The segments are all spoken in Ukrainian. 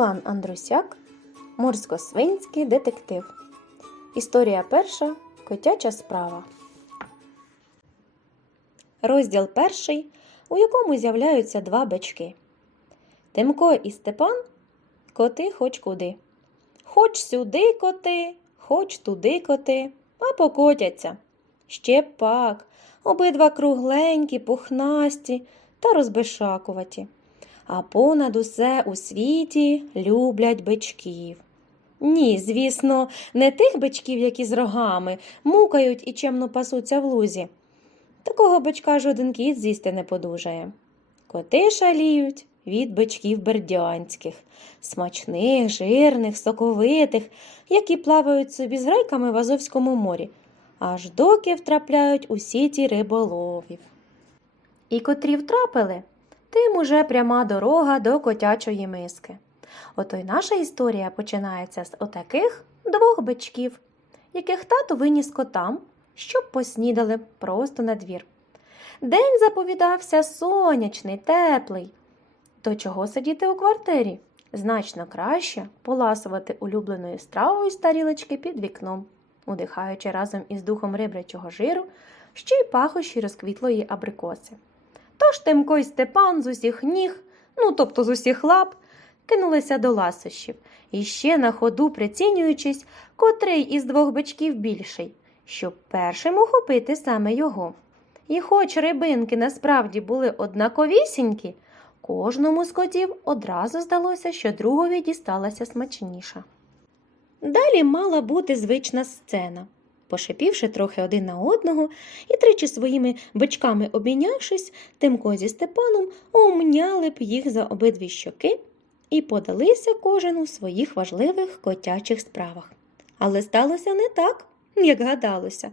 Іван Андрусяк, морсько-свинський детектив. Історія перша. Котяча справа. Розділ перший, у якому з'являються два бички. Тимко і Степан коти хоч куди. Хоч сюди коти, хоч туди коти, а покотяться. Ще пак, обидва кругленькі, пухнасті та розбешакуваті. А понад усе у світі люблять бичків. Ні, звісно, не тих бичків, які з рогами, мукають і чемно пасуться в лузі. Такого бичка жоден кіт з'їсти не подужає. Коти шаліють від бичків бердянських, смачних, жирних, соковитих, які плавають собі з грайками в Азовському морі, аж доки втрапляють у сіті риболовів. І котрі втрапили, тим уже пряма дорога до котячої миски. Ото й наша історія починається з отаких двох бичків, яких тато виніс котам, щоб поснідали просто на двір. День заповідався сонячний, теплий. То чого сидіти у квартирі? Значно краще поласувати улюбленою стравою з тарілочки під вікном, удихаючи разом із духом рибрячого жиру, ще й пахощі розквітлої абрикоси. Тож Тимко й Степан з усіх ніг, ну тобто з усіх лап, кинулися до ласощів, і ще на ходу прицінюючись, котрий із двох бичків більший, щоб першим ухопити саме його. І хоч рибинки насправді були однаковісінькі, кожному з котів одразу здалося, що другові дісталася смачніша. Далі мала бути звична сцена. Пошипівши трохи один на одного і тричі своїми бичками обійнявшись, Тимко зі Степаном умняли б їх за обидві щоки і подалися кожен у своїх важливих котячих справах. Але сталося не так, як гадалося,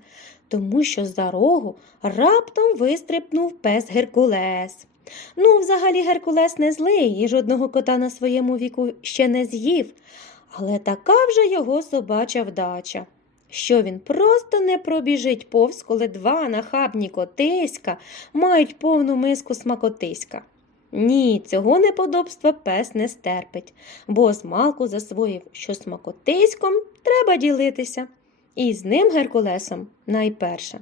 тому що за рогу раптом вистрибнув пес Геркулес. Ну, взагалі, Геркулес не злий і жодного кота на своєму віку ще не з'їв, але така вже його собача вдача. Що він просто не пробіжить повз, коли два нахабні котиська мають повну миску смакотиська. Ні, цього неподобства пес не стерпить, бо змалку засвоїв, що смакотиськом треба ділитися. І з ним Геркулесом найперше.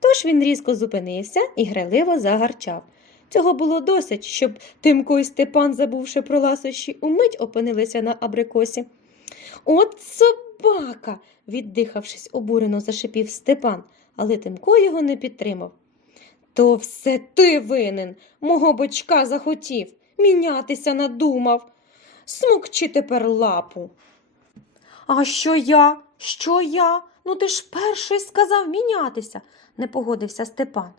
Тож він різко зупинився і греливо загарчав. Цього було досить, щоб Тимко і Степан, забувши про ласощі, умить опинилися на абрикосі. От собака. віддихавшись, обурено зашипів Степан, але Тимко його не підтримав. То все ти винен, мого бочка захотів, мінятися надумав. Смокчи тепер лапу. А що я? Що я? Ну ти ж перший сказав мінятися, не погодився Степан.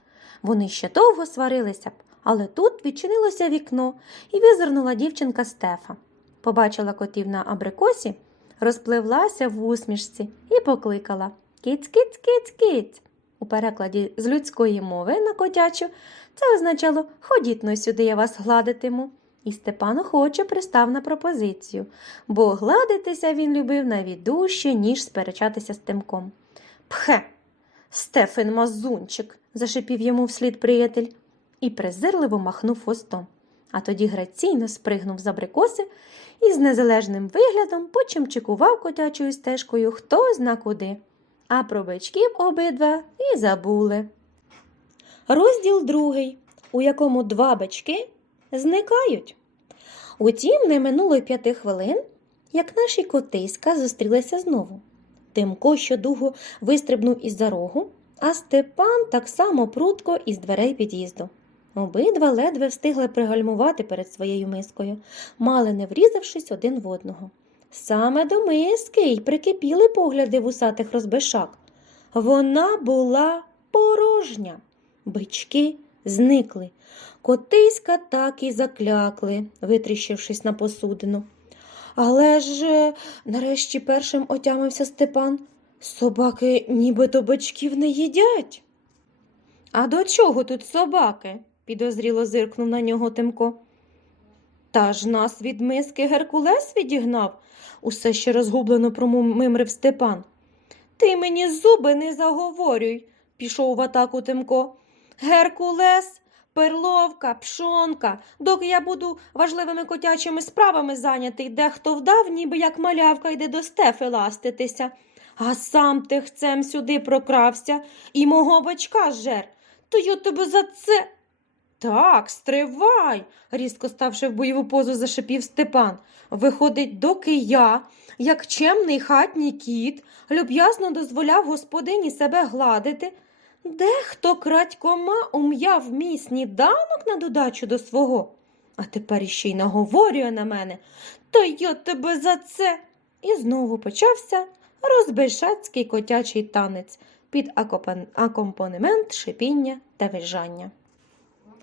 Вони ще довго сварилися б, але тут відчинилося вікно і визирнула дівчинка Стефа. Побачила котів на абрикосі, розпливлася в усмішці і покликала Кіць, кіць, кіць, кіць. У перекладі з людської мови на котячу це означало ходітно сюди я вас гладитиму. І Степан охоче пристав на пропозицію, бо гладитися він любив навіть дужче, ніж сперечатися з Тимком. Пхе, Стефен мазунчик, зашипів йому вслід приятель і презирливо махнув хвостом. А тоді граційно спригнув з абрикоси і з незалежним виглядом почимчикував котячою стежкою хто зна куди. А про бичків обидва і забули. Розділ другий, у якому два бички зникають. Утім, не минуло й п'яти хвилин, як наші котиська зустрілися знову. Тимко щодуго вистрибнув із за рогу, а Степан так само прутко із дверей під'їзду. Обидва ледве встигли пригальмувати перед своєю мискою, мали не врізавшись один в одного. Саме до миски й прикипіли погляди вусатих розбишак. Вона була порожня. Бички зникли. Котиська так і заклякли, витріщившись на посудину. Але ж, е, нарешті першим отямився Степан. Собаки нібито бичків не їдять. А до чого тут собаки? Підозріло зиркнув на нього Тимко. Та ж нас від миски Геркулес відігнав, усе ще розгублено промимрив Степан. Ти мені зуби не заговорюй, пішов в атаку Тимко. Геркулес перловка, пшонка. Доки я буду важливими котячими справами зайнятий, дехто вдав, ніби як малявка йде до стефи ластитися. А сам тихцем сюди прокрався і мого бачка жер. То я тебе за це. Так, стривай, різко ставши в бойову позу, зашипів Степан. Виходить, доки я, як чемний хатній кіт, люб'язно дозволяв господині себе гладити, дехто крадькома ум'яв мій сніданок на додачу до свого. А тепер іще й наговорює на мене. Та я тебе за це. І знову почався розбишацький котячий танець під акомпанемент шипіння та визжання.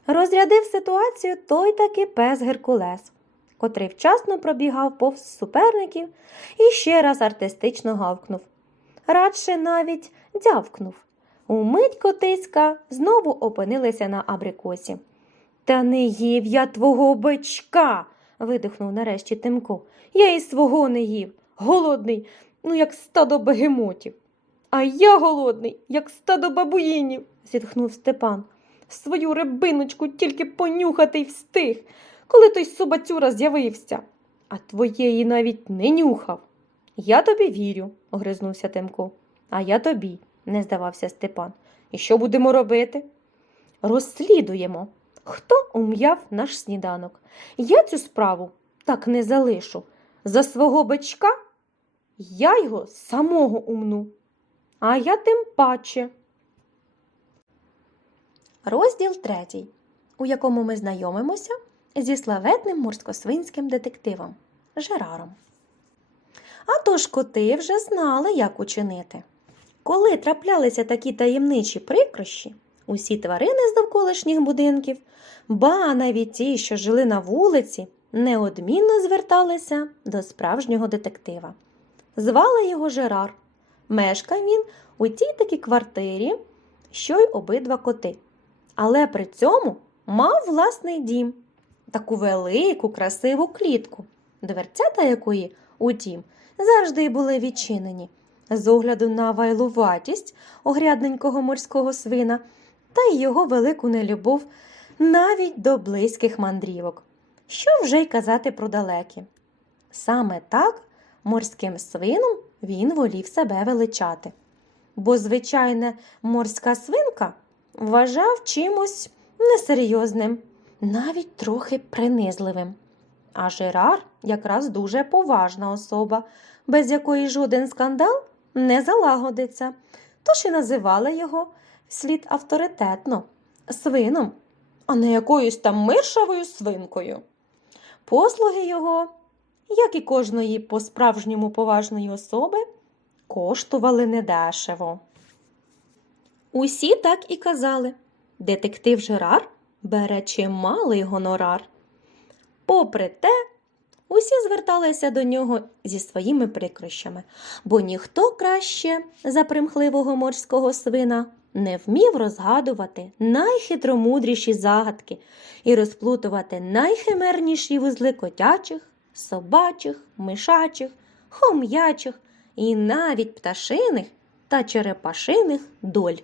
Розрядив ситуацію той таки пес Геркулес, котрий вчасно пробігав повз суперників і ще раз артистично гавкнув. Радше навіть дзявкнув. Умить котиська знову опинилися на абрикосі. Та не їв я твого бичка. видихнув нарешті Тимко. Я і свого не їв. Голодний, ну як стадо бегемотів. А я голодний, як стадо бабуїнів, зітхнув Степан. Свою рибиночку тільки понюхати й встиг, коли той собацюра з'явився. А твоєї навіть не нюхав. Я тобі вірю, огризнувся Тимко. А я тобі, не здавався Степан. І що будемо робити? Розслідуємо, хто ум'яв наш сніданок. Я цю справу так не залишу. За свого бичка я його самого умну. А я тим паче. Розділ третій, у якому ми знайомимося зі славетним морськосвинським детективом Жераром. А тож коти вже знали, як учинити. Коли траплялися такі таємничі прикрощі, усі тварини з довколишніх будинків, ба навіть ті, що жили на вулиці, неодмінно зверталися до справжнього детектива. Звали його Жерар. Мешкав він у тій такій квартирі, що й обидва коти. Але при цьому мав власний дім, таку велику, красиву клітку, дверцята якої, утім, завжди були відчинені, з огляду на вайлуватість огрядненького морського свина та й його велику нелюбов навіть до близьких мандрівок. Що вже й казати про далекі. Саме так морським свином він волів себе величати. Бо звичайна морська свинка вважав чимось несерйозним, навіть трохи принизливим. А Жерар якраз дуже поважна особа, без якої жоден скандал не залагодиться, тож і називали його слід авторитетно свином, а не якоюсь там миршавою свинкою. Послуги його, як і кожної по-справжньому поважної особи, коштували недешево. Усі так і казали. Детектив Жерар бере чималий гонорар. Попри те, усі зверталися до нього зі своїми прикрощами, бо ніхто краще за примхливого морського свина не вмів розгадувати найхитромудріші загадки і розплутувати найхимерніші вузли котячих, собачих, мишачих, хом'ячих і навіть пташиних та черепашиних доль.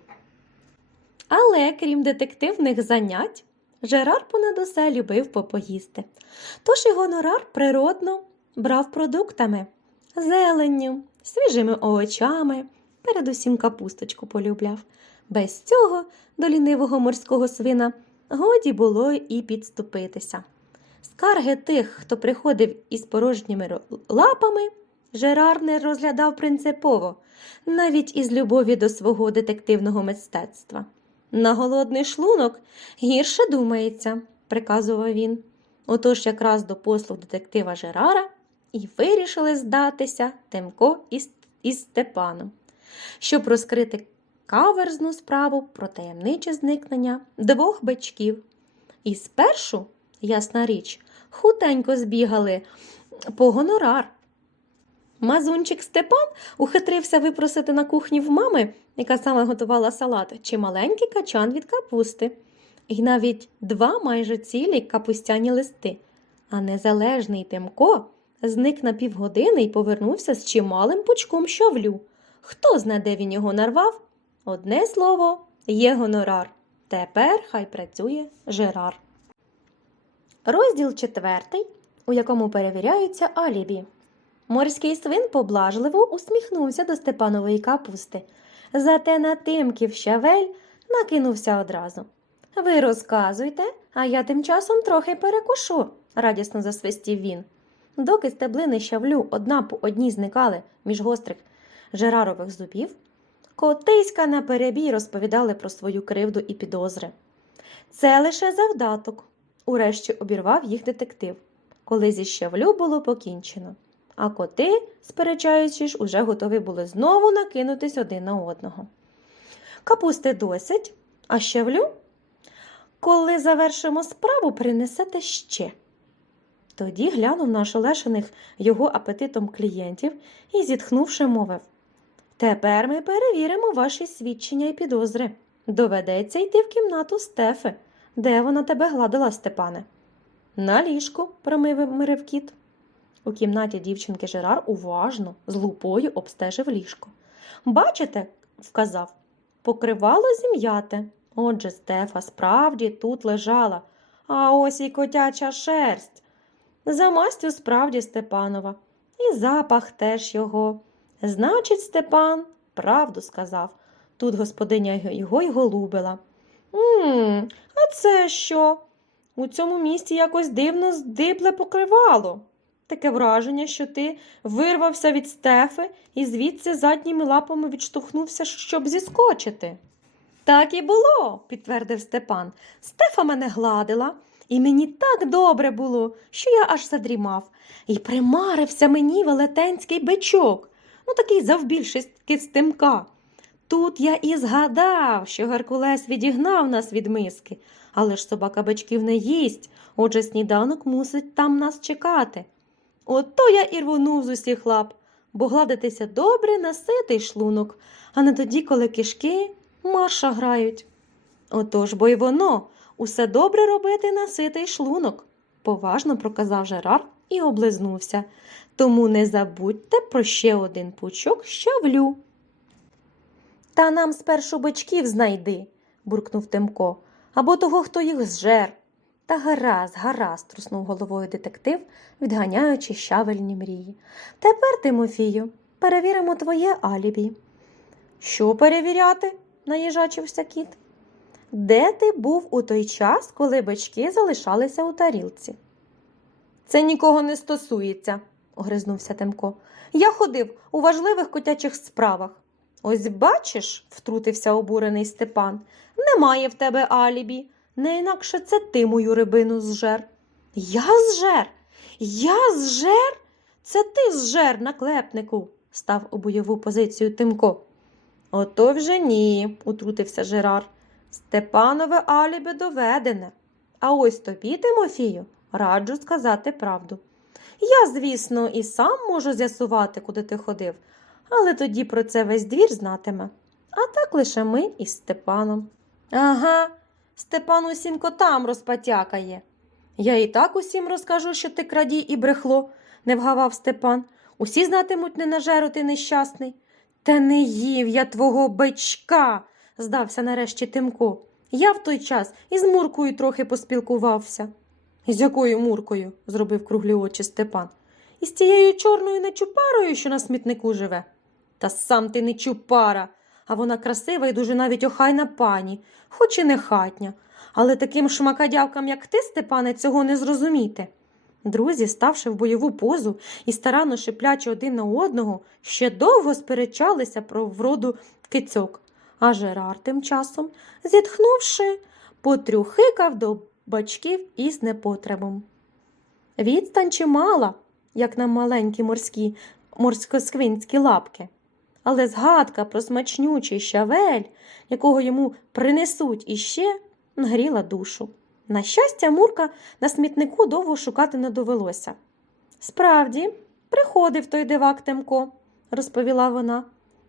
Але крім детективних занять, Жерар понад усе любив попоїсти. Тож і гонорар природно брав продуктами, зеленню, свіжими овочами, передусім капусточку полюбляв. Без цього до лінивого морського свина годі було і підступитися. Скарги тих, хто приходив із порожніми лапами, Жерар не розглядав принципово, навіть із любові до свого детективного мистецтва. На голодний шлунок гірше думається, приказував він. Отож якраз до послуг детектива Жерара і вирішили здатися Тимко із, Степаном, щоб розкрити каверзну справу про таємниче зникнення двох бичків. І спершу, ясна річ, хутенько збігали по гонорар. Мазунчик Степан ухитрився випросити на кухні в мами, яка саме готувала салат, чи маленький качан від капусти, і навіть два майже цілі капустяні листи. А незалежний Тимко зник на півгодини і повернувся з чималим пучком щавлю. Хто зна, де він його нарвав? Одне слово є гонорар. Тепер хай працює Жерар. Розділ четвертий, у якому перевіряються алібі. Морський свин поблажливо усміхнувся до Степанової капусти. Зате на тимків щавель накинувся одразу. Ви розказуйте, а я тим часом трохи перекушу, радісно засвистів він. Доки стеблини щавлю одна по одній зникали між гострих жерарових зубів, котиська на перебій розповідали про свою кривду і підозри. Це лише завдаток, урешті обірвав їх детектив, коли зі щавлю було покінчено. А коти, сперечаючись, уже готові були знову накинутись один на одного. Капусти досить, а щавлю? Коли завершимо справу, принесете ще. Тоді глянув на ошелешених його апетитом клієнтів і, зітхнувши, мовив Тепер ми перевіримо ваші свідчення і підозри. Доведеться йти в кімнату Стефи. Де вона тебе гладила, Степане? На ліжку, промивив кіт. У кімнаті дівчинки Жерар уважно, з лупою обстежив ліжко. Бачите, вказав, покривало зім'яте. Отже, Стефа справді тут лежала, а ось і котяча шерсть. За мастю справді Степанова, і запах теж його. Значить, Степан правду сказав. Тут господиня його й голубила. «М, а це що? У цьому місті якось дивно здибле покривало. Таке враження, що ти вирвався від стефи і звідси задніми лапами відштовхнувся, щоб зіскочити. Так і було, підтвердив Степан. Стефа мене гладила, і мені так добре було, що я аж задрімав. І примарився мені велетенський бичок, ну такий завбільшки стимка. Тут я і згадав, що Геркулес відігнав нас від миски, але ж собака бичків не їсть, отже сніданок мусить там нас чекати. Ото я і рвонув з усіх лап, бо гладитися добре на ситий шлунок, а не тоді, коли кишки марша грають. Отож, бо й воно усе добре робити на ситий шлунок, поважно проказав Жерар і облизнувся. Тому не забудьте про ще один пучок щавлю. Та нам спершу бичків знайди, буркнув Тимко, або того, хто їх зжер. Та гаразд, гаразд, труснув головою детектив, відганяючи щавельні мрії. Тепер, Тимофію, перевіримо твоє алібі. Що перевіряти? наїжачився кіт. Де ти був у той час, коли бички залишалися у тарілці? Це нікого не стосується, огризнувся Тимко. Я ходив у важливих котячих справах. Ось бачиш, втрутився обурений Степан, немає в тебе алібі. Не інакше це ти мою рибину зжер. Я зжер? Я зжер? Це ти зжер, наклепнику, став у бойову позицію Тимко. Ото вже ні, утрутився Жерар. Степанове алібі доведене. А ось тобі, Тимофію, раджу сказати правду. Я, звісно, і сам можу з'ясувати, куди ти ходив, але тоді про це весь двір знатиме. А так лише ми із Степаном. Ага, Степан усім котам розпатякає. Я і так усім розкажу, що ти крадій і брехло, не вгавав Степан. Усі знатимуть не на ти нещасний. Та не їв я твого бичка, здався нарешті Тимко. Я в той час із Муркою трохи поспілкувався. З якою Муркою? зробив круглі очі Степан. Із тією чорною нечупарою, що на смітнику живе. Та сам ти не чупара, а вона красива і дуже навіть охайна пані, хоч і не хатня. Але таким шмакадявкам, як ти, Степане, цього не зрозуміти. Друзі, ставши в бойову позу і старанно шиплячи один на одного, ще довго сперечалися про вроду кицьок. А Жерар тим часом, зітхнувши, потрюхикав до бачків із непотребом. Відстань чимала, як на маленькі морські морськосквинські лапки. Але згадка про смачнючий щавель, якого йому принесуть іще, нагріла душу. На щастя, Мурка на смітнику довго шукати не довелося. Справді, приходив той дивак Темко, розповіла вона.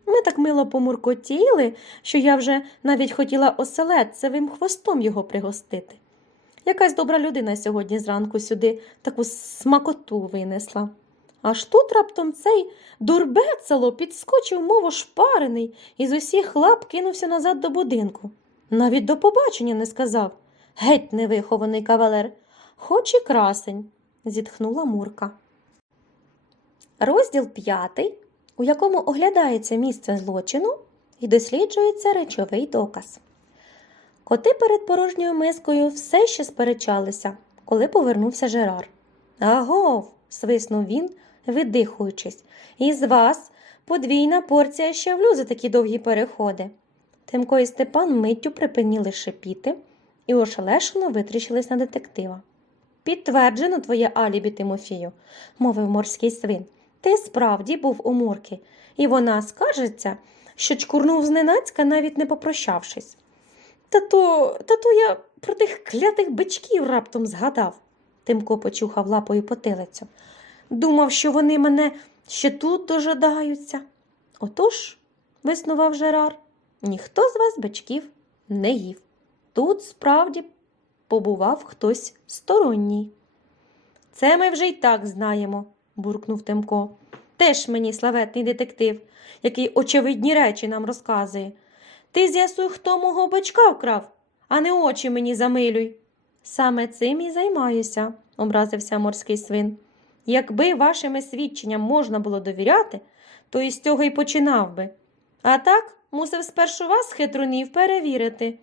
Ми так мило помуркотіли, що я вже навіть хотіла оселедцевим хвостом його пригостити. Якась добра людина сьогодні зранку сюди таку смакоту винесла. Аж тут раптом цей дурбецело підскочив, мов ошпарений, і з усіх лап кинувся назад до будинку. Навіть до побачення не сказав. Геть невихований кавалер, хоч і красень, зітхнула Мурка. Розділ п'ятий, у якому оглядається місце злочину і досліджується речовий доказ. Коти перед порожньою мискою все ще сперечалися, коли повернувся Жерар. Агов, свиснув він, видихуючись. Із вас подвійна порція щавлю за такі довгі переходи. Тимко і Степан миттю припиніли шипіти і ошелешено витріщились на детектива. Підтверджено твоє алібі, Тимофію, мовив морський свин. Ти справді був у Мурки, і вона скаржиться, що чкурнув зненацька, навіть не попрощавшись. Та то, та то я про тих клятих бичків раптом згадав. Тимко почухав лапою потилицю. Думав, що вони мене ще тут дожидаються. Отож, виснував Жерар, ніхто з вас бичків не їв. Тут справді побував хтось сторонній. Це ми вже й так знаємо, буркнув Тимко. Теж мені славетний детектив, який очевидні речі нам розказує. Ти з'ясуй, хто мого бичка вкрав, а не очі мені замилюй. Саме цим і займаюся, образився морський свин. Якби вашими свідченням можна було довіряти, то із цього й починав би. А так мусив спершу вас, хитрунів, перевірити.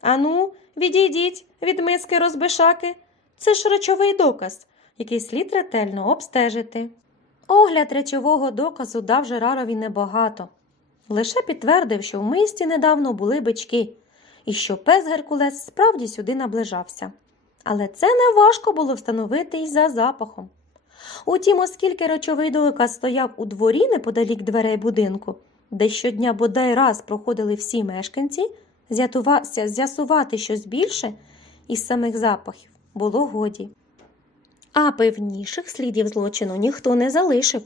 Ану, відійдіть від миски розбишаки. Це ж речовий доказ, який слід ретельно обстежити. Огляд речового доказу дав Жерарові небагато. Лише підтвердив, що в мисті недавно були бички, і що пес Геркулес справді сюди наближався. Але це не важко було встановити й за запахом. Утім, оскільки речовий доказ стояв у дворі неподалік дверей будинку, де щодня бодай раз проходили всі мешканці, з'ясувати щось більше із самих запахів було годі. А певніших слідів злочину ніхто не залишив.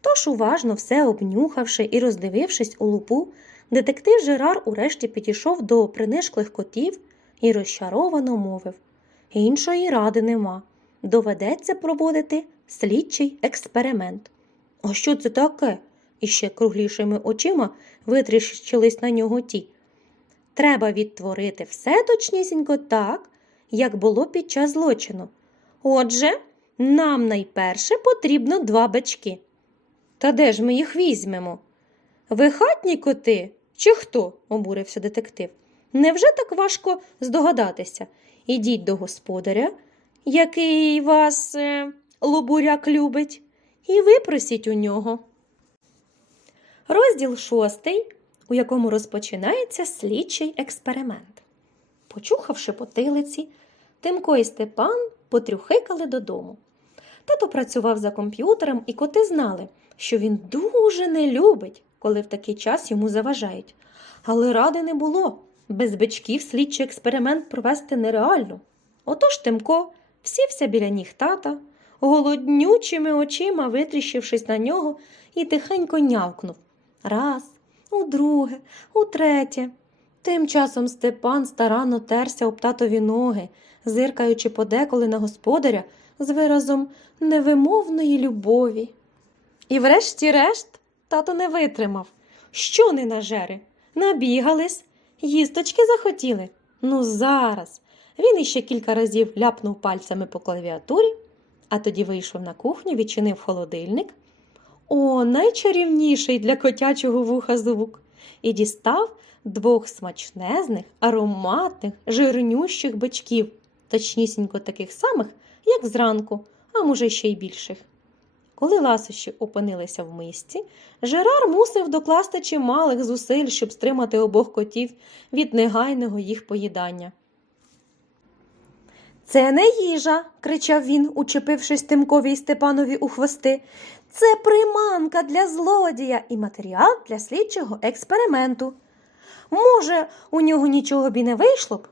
Тож, уважно все обнюхавши і роздивившись у лупу, детектив Жерар урешті підійшов до принишклих котів і розчаровано мовив Іншої ради нема. Доведеться проводити слідчий експеримент. А що це таке? Іще круглішими очима витріщились на нього ті. Треба відтворити все точнісінько так, як було під час злочину. Отже, нам найперше потрібно два бички. Та де ж ми їх візьмемо? Ви хатні коти? Чи хто? обурився детектив. Невже так важко здогадатися? Ідіть до господаря, який вас е, лобуряк любить, і випросіть у нього. Розділ шостий, у якому розпочинається слідчий експеримент. Почухавши потилиці, Тимко і Степан потрюхикали додому. Тато працював за комп'ютером, і коти знали, що він дуже не любить, коли в такий час йому заважають. Але ради не було. Без бичків слідчий експеримент провести нереально. Отож Тимко сівся біля ніг тата, голоднючими очима витріщившись на нього, і тихенько нявкнув. Раз, удруге, утретє. Тим часом Степан старанно терся об татові ноги, зиркаючи подеколи на господаря з виразом невимовної любові. І врешті-решт тато не витримав. Що не нажери? Набігались, їсточки захотіли. Ну, зараз. Він іще кілька разів ляпнув пальцями по клавіатурі, а тоді вийшов на кухню, відчинив холодильник. О, найчарівніший для котячого вуха звук, і дістав двох смачнезних, ароматних, жирнющих бичків, точнісінько таких самих, як зранку, а може ще й більших. Коли ласощі опинилися в мисці, Жерар мусив докласти чималих зусиль, щоб стримати обох котів від негайного їх поїдання. Це не їжа, кричав він, учепившись Тимкові й Степанові у хвости. Це приманка для злодія і матеріал для слідчого експерименту. Може, у нього нічого б і не вийшло б?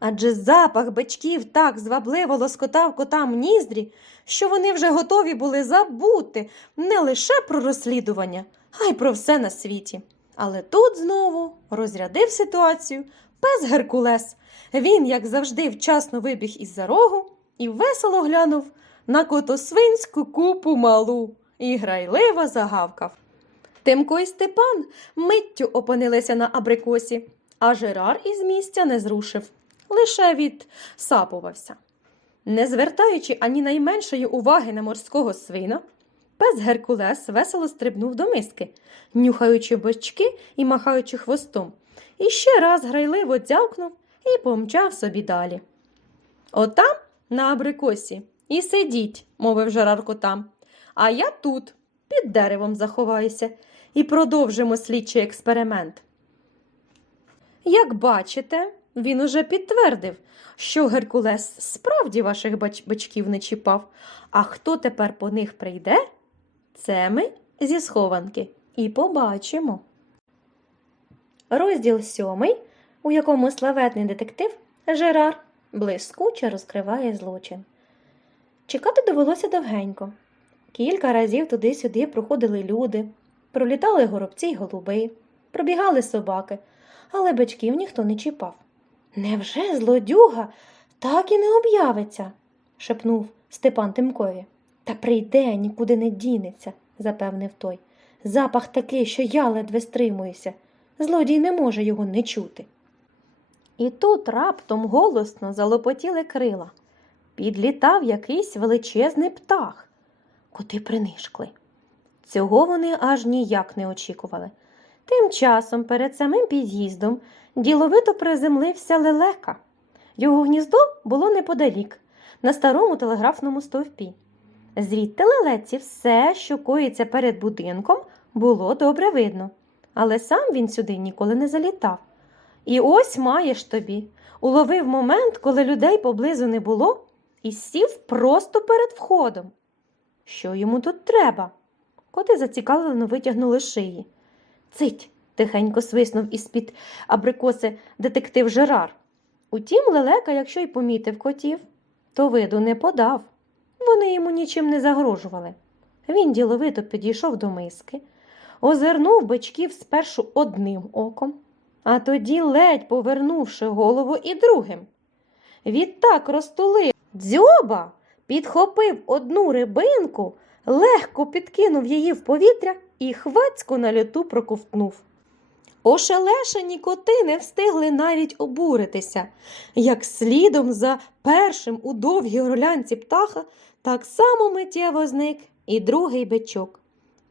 Адже запах бичків так звабливо лоскотав котам ніздрі, що вони вже готові були забути не лише про розслідування, а й про все на світі. Але тут знову розрядив ситуацію пес Геркулес. Він, як завжди, вчасно вибіг із-за рогу і весело глянув на котосвинську купу малу і грайливо загавкав. Тимко і Степан миттю опинилися на абрикосі, А Жерар із місця не зрушив, лише відсапувався. Не звертаючи ані найменшої уваги на морського свина, пес Геркулес весело стрибнув до миски, нюхаючи бочки і махаючи хвостом, і ще раз грайливо дзявкнув і помчав собі далі. Отам, на абрикосі, і сидіть, мовив Жерар котам, а я тут, під деревом заховаюся, і продовжимо слідчий експеримент. Як бачите, він уже підтвердив, що Геркулес справді ваших бач- бичків не чіпав, а хто тепер по них прийде, це ми зі схованки і побачимо. Розділ сьомий, у якому славетний детектив Жерар блискуче розкриває злочин. Чекати довелося довгенько. Кілька разів туди-сюди проходили люди, пролітали горобці й голуби, пробігали собаки, але бичків ніхто не чіпав. Невже злодюга так і не об'явиться? шепнув Степан Тимкові. Та прийде, нікуди не дінеться, запевнив той. Запах такий, що я ледве стримуюся. Злодій не може його не чути. І тут раптом голосно залопотіли крила. Підлітав якийсь величезний птах. Коти принишкли. Цього вони аж ніяк не очікували. Тим часом перед самим під'їздом діловито приземлився лелека. Його гніздо було неподалік, на старому телеграфному стовпі. Звідти лелеці все, що коїться перед будинком, було добре видно, але сам він сюди ніколи не залітав. І ось маєш тобі. Уловив момент, коли людей поблизу не було, і сів просто перед входом. Що йому тут треба? Коти зацікавлено витягнули шиї. Цить, тихенько свиснув із-під абрикоси детектив Жерар. Утім, лелека, якщо й помітив котів, то виду не подав. Вони йому нічим не загрожували. Він діловито підійшов до миски, озирнув бичків спершу одним оком, а тоді, ледь повернувши голову і другим. Відтак розтулив дзьоба, підхопив одну рибинку, легко підкинув її в повітря і хвацько на льоту проковтнув. Ошелешені коти не встигли навіть обуритися, як слідом за першим у довгій горлянці птаха так само миттєво зник і другий бичок.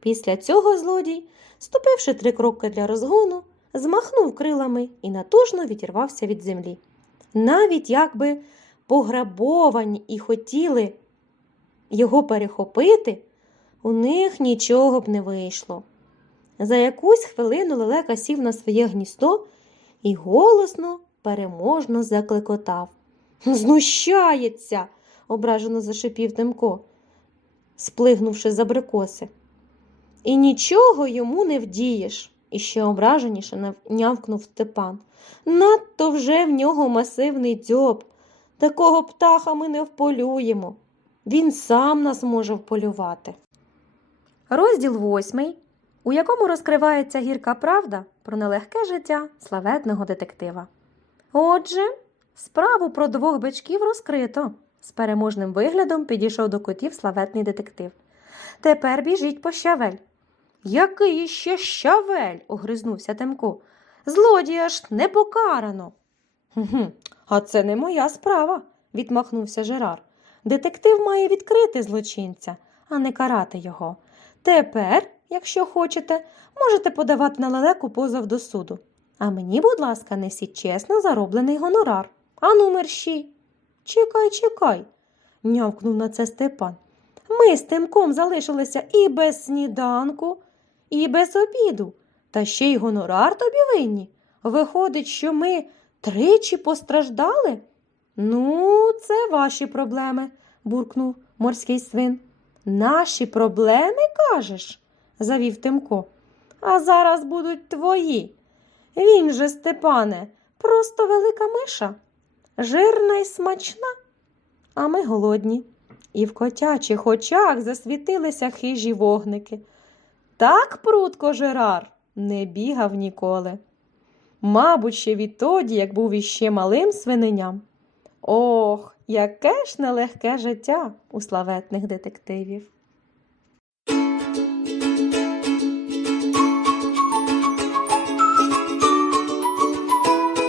Після цього злодій, ступивши три кроки для розгону, змахнув крилами і натужно відірвався від землі. Навіть якби пограбовані і хотіли його перехопити, у них нічого б не вийшло. За якусь хвилину лелека сів на своє гніздо і голосно, переможно заклекотав. Знущається, ображено зашипів Тимко, сплигнувши з абрикоси. І нічого йому не вдієш, іще ображеніше нявкнув Степан. Надто вже в нього масивний дзьоб. Такого птаха ми не вполюємо. Він сам нас може вполювати. Розділ восьмий, у якому розкривається гірка правда про нелегке життя славетного детектива. Отже, справу про двох бичків розкрито. З переможним виглядом підійшов до котів славетний детектив. Тепер біжіть по щавель. Який ще щавель? огризнувся Темко. Злодія ж не покарано. «Гм, А це не моя справа, відмахнувся Жерар. Детектив має відкрити злочинця, а не карати його. Тепер, якщо хочете, можете подавати на лелеку позов до суду. А мені, будь ласка, несіть чесно зароблений гонорар. Ану, мерщій. Чекай, чекай, нявкнув на це Степан. Ми з Тимком залишилися і без сніданку, і без обіду, та ще й гонорар тобі винні. Виходить, що ми тричі постраждали? Ну, це ваші проблеми, буркнув морський свин. Наші проблеми, кажеш? завів Тимко. А зараз будуть твої. Він же, Степане, просто велика миша, жирна й смачна, а ми голодні. І в котячих очах засвітилися хижі вогники. Так прутко Жерар не бігав ніколи. Мабуть, ще відтоді, як був іще малим свиненям. Ох, яке ж нелегке життя у славетних детективів.